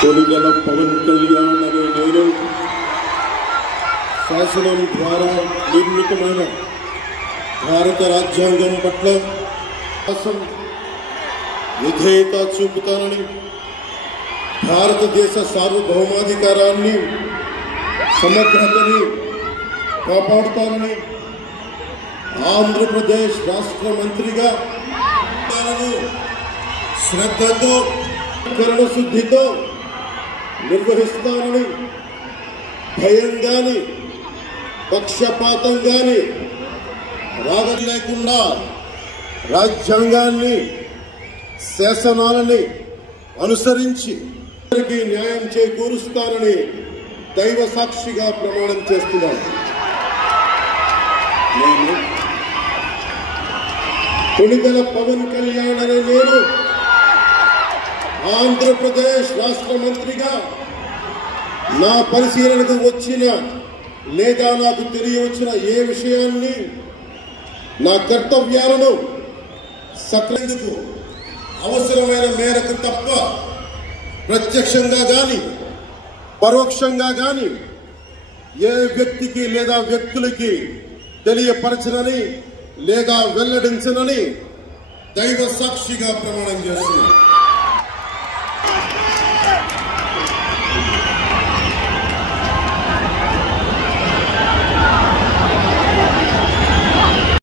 కొనిదెల పవన్ కళ్యాణ్ అనే నేను శాసనం ద్వారా నిర్మితమైన భారత రాజ్యాంగం పట్ల విధేయత చూపుతానని, భారతదేశ సార్వభౌమాధికారాన్ని సమగ్రతని కాపాడుతానని, ఆంధ్రప్రదేశ్ రాష్ట్ర మంత్రిగా శ్రద్ధతో కర్మశుద్ధితో నిర్వహిస్తానని, భయం గాని పక్షపాతం గాని రాగం లేకుండా రాజ్యాంగాన్ని శాసనాలని అనుసరించి అందరికీ న్యాయం చేకూరుస్తానని దైవ సాక్షిగా ప్రమాణం చేస్తున్నాను. నేను కొనిదెల పవన్ కళ్యాణ్ అనే నేను ఆంధ్రప్రదేశ్ రాష్ట్ర మంత్రిగా నా పరిశీలనకు వచ్చిన లేదా నాకు తెలియవచ్చిన ఏ విషయాన్ని నా కర్తవ్యాలను సక్రమంగా అవసరమైన మేరకు తప్ప ప్రత్యక్షంగా గాని పరోక్షంగా గాని ఏ వ్యక్తికి లేదా వ్యక్తులకి తెలియపరచనని లేదా వెల్లడించనని దైవ సాక్షిగా ప్రమాణం చేస్తున్నాను.